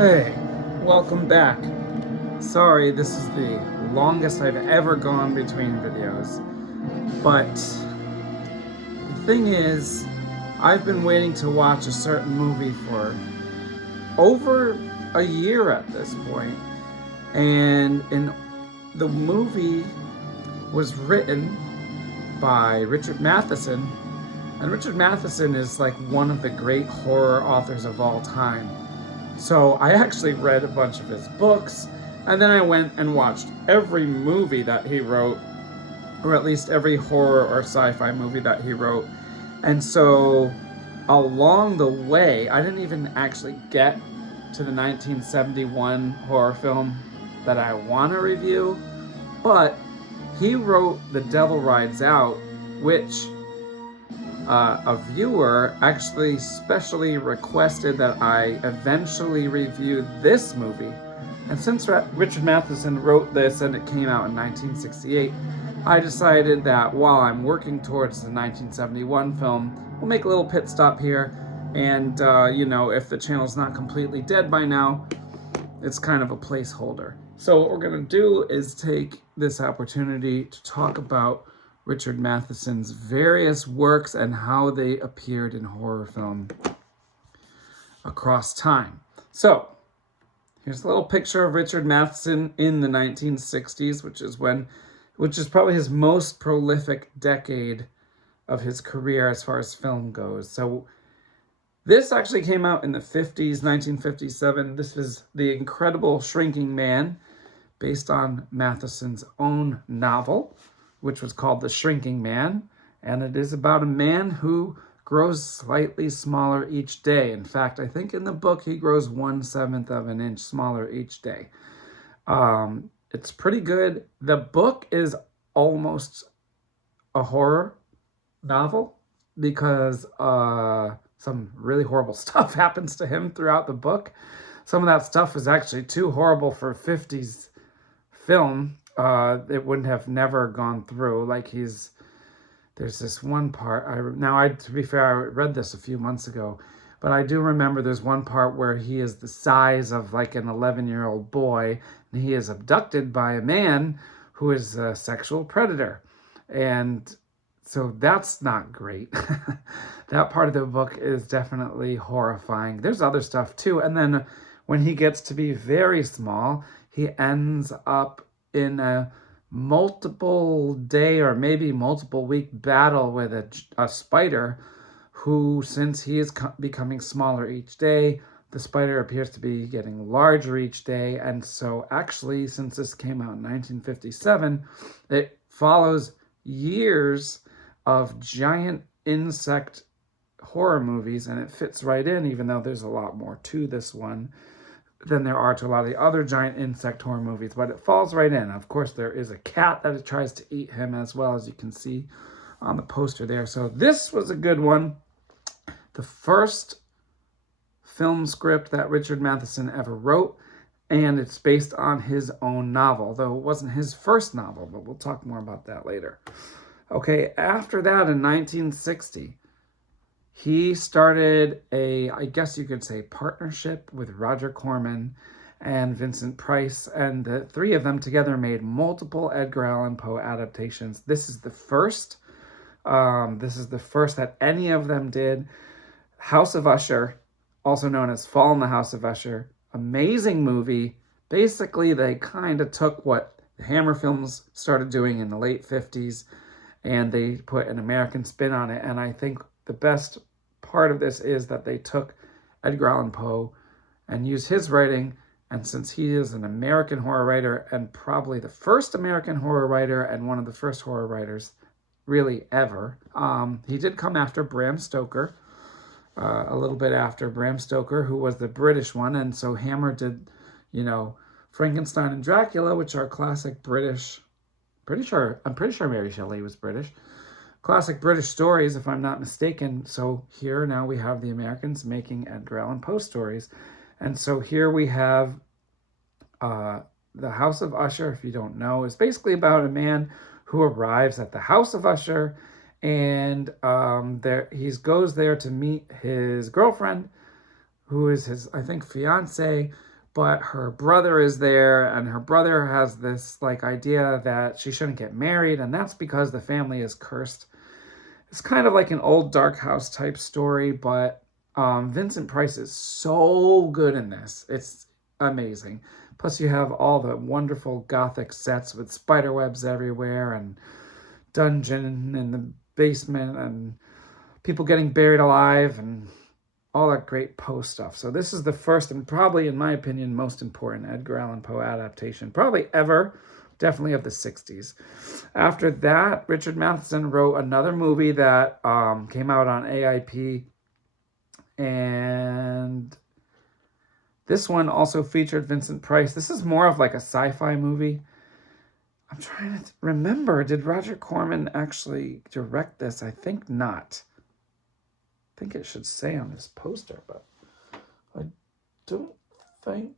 Hey, welcome back. Sorry, this is the longest I've ever gone between videos, but the thing is, I've been waiting to watch a certain movie for over a year at this point, and the movie was written by Richard Matheson, and Richard Matheson is like one of the great horror authors of all time. So I actually read a bunch of his books, and then I went and watched every movie that he wrote, or at least every horror or sci-fi movie that he wrote. And so along the way, I didn't even actually get to the 1971 horror film that I want to review, but he wrote The Devil Rides Out, which a viewer actually specially requested that I eventually review this movie. And since Richard Matheson wrote this and it came out in 1968, I decided that while I'm working towards the 1971 film, we'll make a little pit stop here. And, if the channel's not completely dead by now, it's kind of a placeholder. So what we're going to do is take this opportunity to talk about Richard Matheson's various works and how they appeared in horror film across time. So, here's a little picture of Richard Matheson in the 1960s, which is probably his most prolific decade of his career as far as film goes. So, this actually came out in the 50s, 1957. This is The Incredible Shrinking Man, based on Matheson's own novel, which was called The Shrinking Man, and it is about a man who grows slightly smaller each day. In fact, I think in the book he grows 1/7 of an inch smaller each day. It's pretty good. The book is almost a horror novel because some really horrible stuff happens to him throughout the book. Some of that stuff was actually too horrible for 50s film. It wouldn't have never gone through. There's this one part, to be fair, I read this a few months ago, but I do remember there's one part where he is the size of like an 11-year-old boy, and he is abducted by a man who is a sexual predator. And so that's not great. That part of the book is definitely horrifying. There's other stuff too. And then when he gets to be very small, he ends up in a multiple day or maybe multiple week battle with a spider who, since he is becoming smaller each day, the spider appears to be getting larger each day. And so actually, since this came out in 1957, it follows years of giant insect horror movies, and it fits right in, even though there's a lot more to this one than there are to a lot of the other giant insect horror movies, but it falls right in. Of course, there is a cat that tries to eat him as well, as you can see on the poster there. So this was a good one. The first film script that Richard Matheson ever wrote, and it's based on his own novel, though it wasn't his first novel, but we'll talk more about that later. Okay, after that in 1960, he started I guess you could say, partnership with Roger Corman and Vincent Price, and the three of them together made multiple Edgar Allan Poe adaptations. This is the first that any of them did. House of Usher, also known as Fall in the House of Usher, amazing movie. Basically, they kind of took what the Hammer films started doing in the late 50s, and they put an American spin on it. And I think the best part of this is that they took Edgar Allan Poe and used his writing, and since he is an American horror writer and probably the first American horror writer and one of the first horror writers really ever, he did come after Bram Stoker, a little bit after Bram Stoker, who was the British one. And so Hammer did, Frankenstein and Dracula, which are classic I'm pretty sure Mary Shelley was British. Classic British stories, if I'm not mistaken. So here now we have the Americans making Edgar Allan Poe stories. And so here we have The House of Usher, if you don't know, is basically about a man who arrives at the House of Usher, and he goes there to meet his girlfriend, who is his, I think, fiance, but her brother is there, and her brother has this like idea that she shouldn't get married, and that's because the family is cursed. It's kind of like an old Dark House type story, but Vincent Price is so good in this. It's amazing. Plus, you have all the wonderful gothic sets with spider webs everywhere and dungeon in the basement and people getting buried alive and all that great Poe stuff. So this is the first and probably, in my opinion, most important Edgar Allan Poe adaptation, probably ever, definitely of the 60s. After that, Richard Matheson wrote another movie that came out on AIP, and this one also featured Vincent Price. This is more of like a sci-fi movie. I'm trying to remember, did Roger Corman actually direct this? I think not. I think it should say on this poster, but I don't think...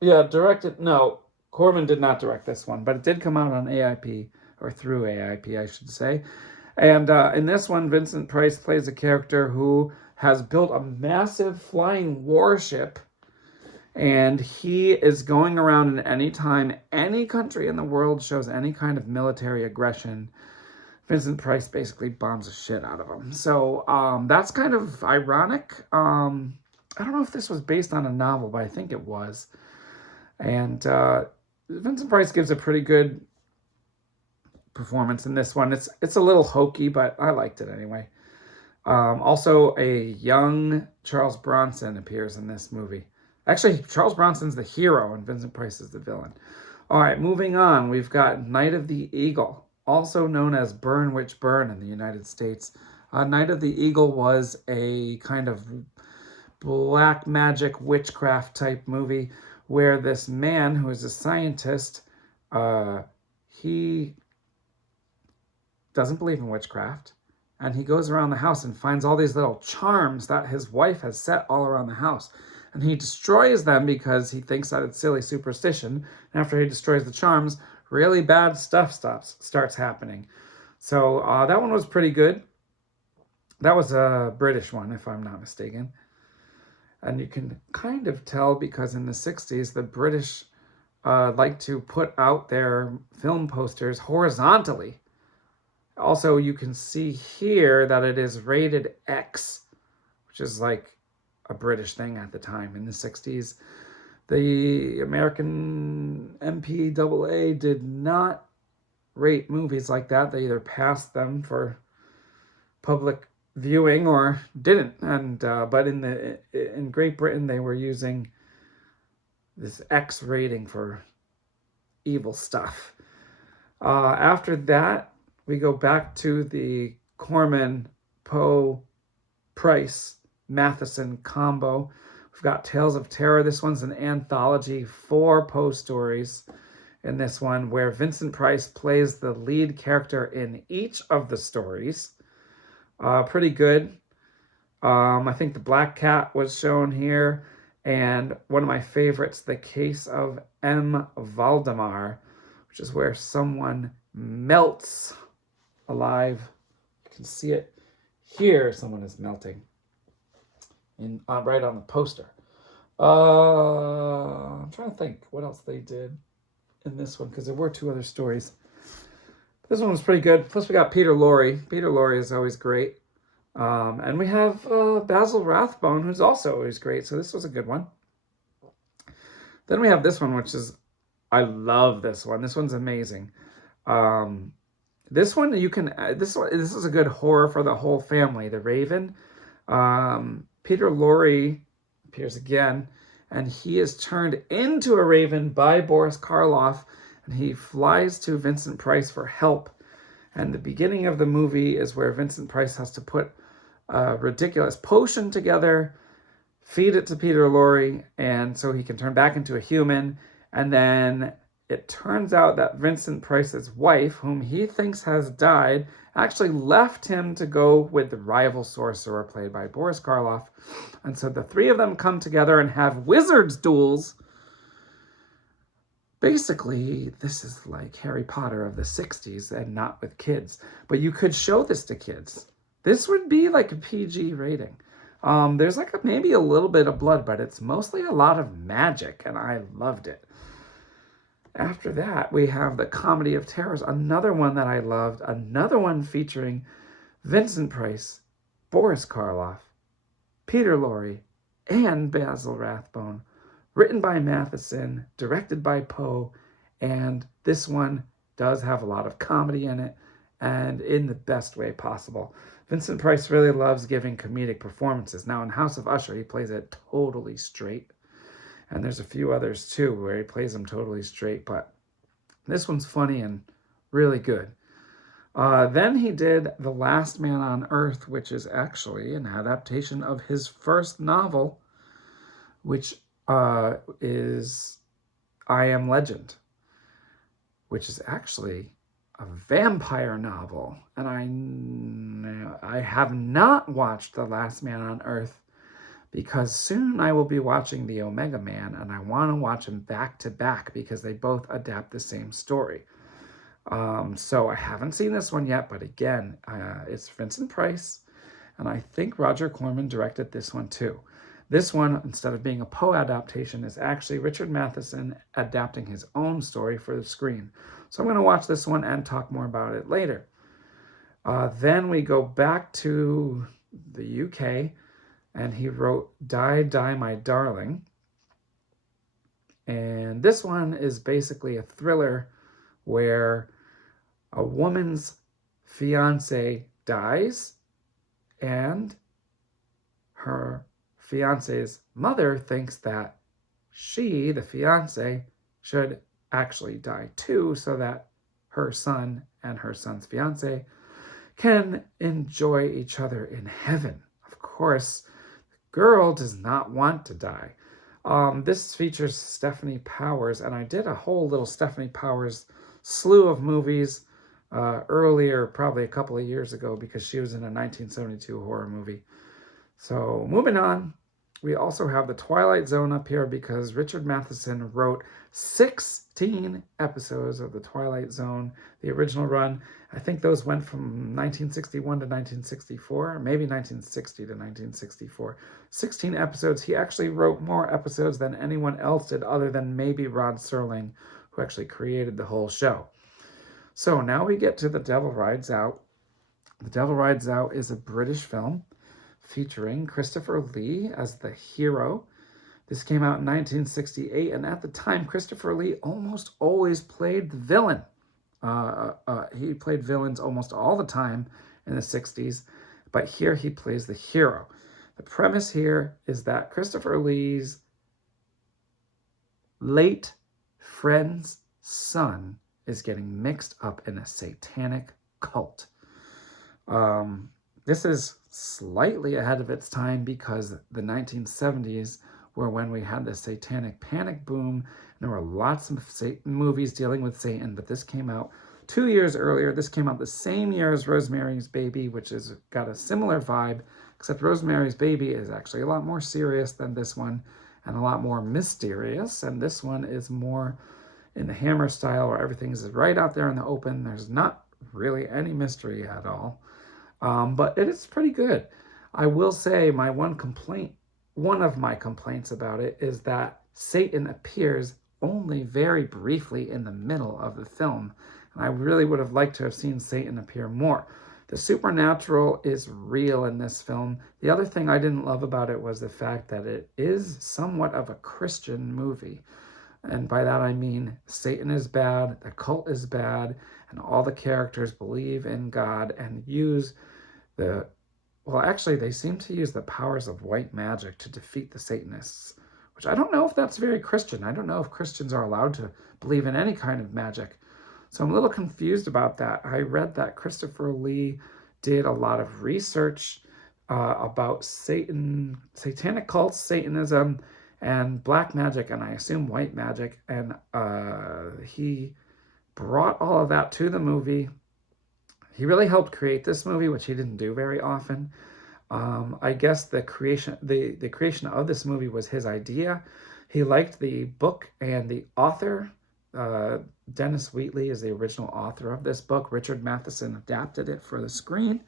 Yeah, directed... No, Corman did not direct this one, but it did come out on AIP, or through AIP, I should say. And in this one, Vincent Price plays a character who has built a massive flying warship, and he is going around, and anytime any country in the world shows any kind of military aggression, Vincent Price basically bombs the shit out of them. So that's kind of ironic. I don't know if this was based on a novel, but I think it was. And Vincent Price gives a pretty good performance in this one. It's a little hokey, but I liked it anyway. Also, a young Charles Bronson appears in this movie. Actually, Charles Bronson's the hero and Vincent Price is the villain. All right, moving on. We've got Night of the Eagle, also known as Burn Witch Burn in the United States. Night of the Eagle was a kind of black magic witchcraft type movie where this man who is a scientist, he doesn't believe in witchcraft, and he goes around the house and finds all these little charms that his wife has set all around the house. And he destroys them because he thinks that it's silly superstition. And after he destroys the charms, really bad stuff starts happening. So that one was pretty good. That was a British one, if I'm not mistaken. And you can kind of tell because in the 60s, the British like to put out their film posters horizontally. Also, you can see here that it is rated X, which is like a British thing at the time in the 60s. The American MPAA did not rate movies like that. They either passed them for public viewing or didn't. And but in Great Britain, they were using this X rating for evil stuff. After that, we go back to the Corman, Poe, Price, Matheson combo. We've got Tales of Terror. This one's an anthology, 4 Poe stories in this one, where Vincent Price plays the lead character in each of the stories. Pretty good. I think the Black Cat was shown here, and one of my favorites, The Case of M. Valdemar, which is where someone melts alive. You can see it here. Someone is melting right on the poster. I'm trying to think what else they did in this one, because there were 2 other stories. This one was pretty good. Plus we got Peter Lorre. Peter Lorre is always great. And we have Basil Rathbone, who's also always great. So this was a good one. Then we have this one, which is, I love this one. This one's amazing. This one you can. This is a good horror for the whole family. The Raven. Peter Lorre appears again, and he is turned into a raven by Boris Karloff, and he flies to Vincent Price for help. And the beginning of the movie is where Vincent Price has to put a ridiculous potion together, feed it to Peter Lorre, and so he can turn back into a human. And then it turns out that Vincent Price's wife, whom he thinks has died, actually left him to go with the rival sorcerer played by Boris Karloff. And so the 3 of them come together and have wizards duels. Basically, this is like Harry Potter of the 60s and not with kids. But you could show this to kids. This would be like a PG rating. There's like maybe a little bit of blood, but it's mostly a lot of magic, and I loved it. After that, we have The Comedy of Terrors, another one that I loved, another one featuring Vincent Price, Boris Karloff, Peter Lorre, and Basil Rathbone, written by Matheson, directed by Poe, and this one does have a lot of comedy in it, and in the best way possible. Vincent Price really loves giving comedic performances. Now, in House of Usher, he plays it totally straight, and there's a few others too where he plays them totally straight, but this one's funny and really good. Then he did The Last Man on Earth, which is actually an adaptation of his first novel, which is I Am Legend, which is actually a vampire novel. And I have not watched The Last Man on Earth because soon I will be watching The Omega Man, and I want to watch them back to back because they both adapt the same story. So I haven't seen this one yet, but again, it's Vincent Price, and I think Roger Corman directed this one too. This one, instead of being a Poe adaptation, is actually Richard Matheson adapting his own story for the screen. So I'm going to watch this one and talk more about it later. Then we go back to the UK, and he wrote Die, Die, My Darling. And this one is basically a thriller where a woman's fiance dies, and her fiance's mother thinks that she, the fiance, should actually die too, so that her son and her son's fiance can enjoy each other in heaven. Of course, the girl does not want to die. This features Stephanie Powers, and I did a whole little Stephanie Powers slew of movies earlier, probably a couple of years ago, because she was in a 1972 horror movie. So moving on, we also have The Twilight Zone up here because Richard Matheson wrote 16 episodes of The Twilight Zone, the original run. I think those went from 1961 to 1964, maybe 1960 to 1964. 16 episodes. He actually wrote more episodes than anyone else did, other than maybe Rod Serling, who actually created the whole show. So now we get to The Devil Rides Out. The Devil Rides Out is a British film featuring Christopher Lee as the hero. This came out in 1968, and at the time, Christopher Lee almost always played the villain. He played villains almost all the time in the 60s, but here he plays the hero. The premise here is that Christopher Lee's late friend's son is getting mixed up in a satanic cult. This is slightly ahead of its time because the 1970s were when we had the satanic panic boom. And there were lots of movies dealing with Satan, but this came out 2 years earlier. This came out the same year as Rosemary's Baby, which has got a similar vibe, except Rosemary's Baby is actually a lot more serious than this one and a lot more mysterious. And this one is more in the Hammer style, where everything is right out there in the open. There's not really any mystery at all. But it is pretty good. I will say one of my complaints about it is that Satan appears only very briefly in the middle of the film. And I really would have liked to have seen Satan appear more. The supernatural is real in this film. The other thing I didn't love about it was the fact that it is somewhat of a Christian movie. And by that I mean Satan is bad, the cult is bad, and all the characters believe in God and use they seem to use the powers of white magic to defeat the Satanists, which I don't know if that's very Christian. I don't know if Christians are allowed to believe in any kind of magic. So I'm a little confused about that. I read that Christopher Lee did a lot of research about satanic cults, Satanism, and black magic, and I assume white magic, and he brought all of that to the movie. He really helped create this movie, which he didn't do very often. I guess the creation of this movie was his idea. He liked the book and the author. Dennis Wheatley is the original author of this book. Richard Matheson adapted it for the screen.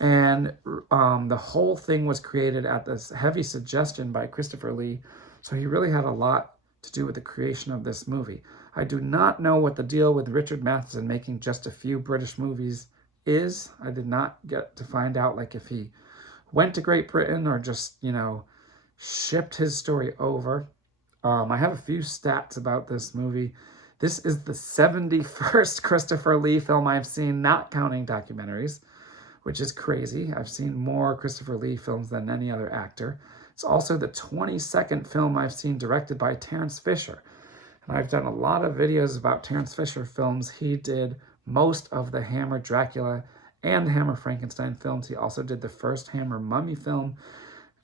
And the whole thing was created at this heavy suggestion by Christopher Lee. So he really had a lot to do with the creation of this movie. I do not know what the deal with Richard Matheson making just a few British movies is. I did not get to find out like if he went to Great Britain or just, you know, shipped his story over. I have a few stats about this movie. This is the 71st Christopher Lee film I've seen, not counting documentaries, which is crazy. I've seen more Christopher Lee films than any other actor. It's also the 22nd film I've seen directed by Terrence Fisher. And I've done a lot of videos about Terrence Fisher films. He did most of the Hammer Dracula and Hammer Frankenstein films. He also did the first Hammer Mummy film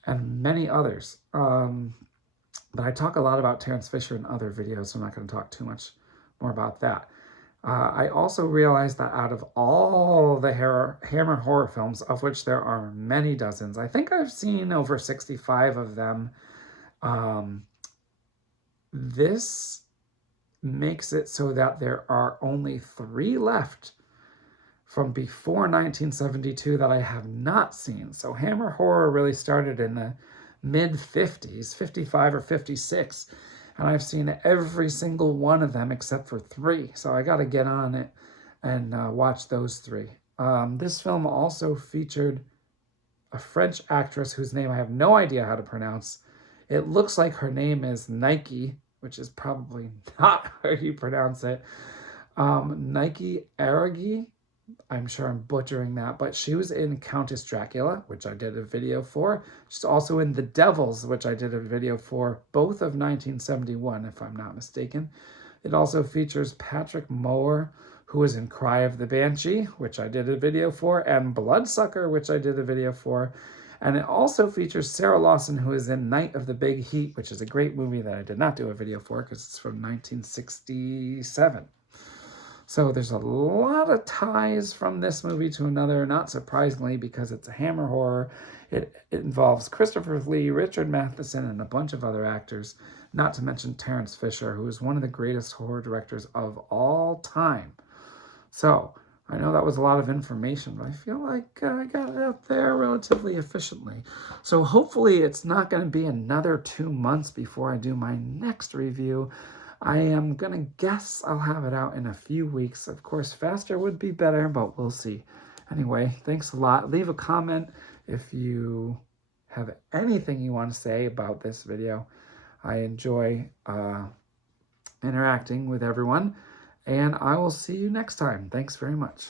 and many others. But I talk a lot about Terrence Fisher in other videos, so I'm not going to talk too much more about that. I also realized that out of all the Hammer horror films, of which there are many dozens, I think I've seen over 65 of them, this makes it so that there are only 3 left from before 1972 that I have not seen. So Hammer horror really started in the mid-50s, 55 or 56. And I've seen every single one of them except for 3. So I got to get on it and watch those 3. This film also featured a French actress whose name I have no idea how to pronounce. It looks like her name is Nike, which is probably not how you pronounce it. Nike Aragi. I'm sure I'm butchering that, but she was in Countess Dracula, which I did a video for. She's also in The Devils, which I did a video for, both of 1971, if I'm not mistaken. It also features Patrick Moore, who was in Cry of the Banshee, which I did a video for, and Bloodsucker, which I did a video for. And it also features Sarah Lawson, who is in Night of the Big Heat, which is a great movie that I did not do a video for because it's from 1967. So there's a lot of ties from this movie to another, not surprisingly, because it's a Hammer horror. It involves Christopher Lee, Richard Matheson, and a bunch of other actors, not to mention Terrence Fisher, who is one of the greatest horror directors of all time. So I know that was a lot of information, but I feel like I got it out there relatively efficiently. So hopefully it's not going to be another 2 months before I do my next review. I am going to guess I'll have it out in a few weeks. Of course, faster would be better, but we'll see. Anyway, thanks a lot. Leave a comment if you have anything you want to say about this video. I enjoy interacting with everyone, and I will see you next time. Thanks very much.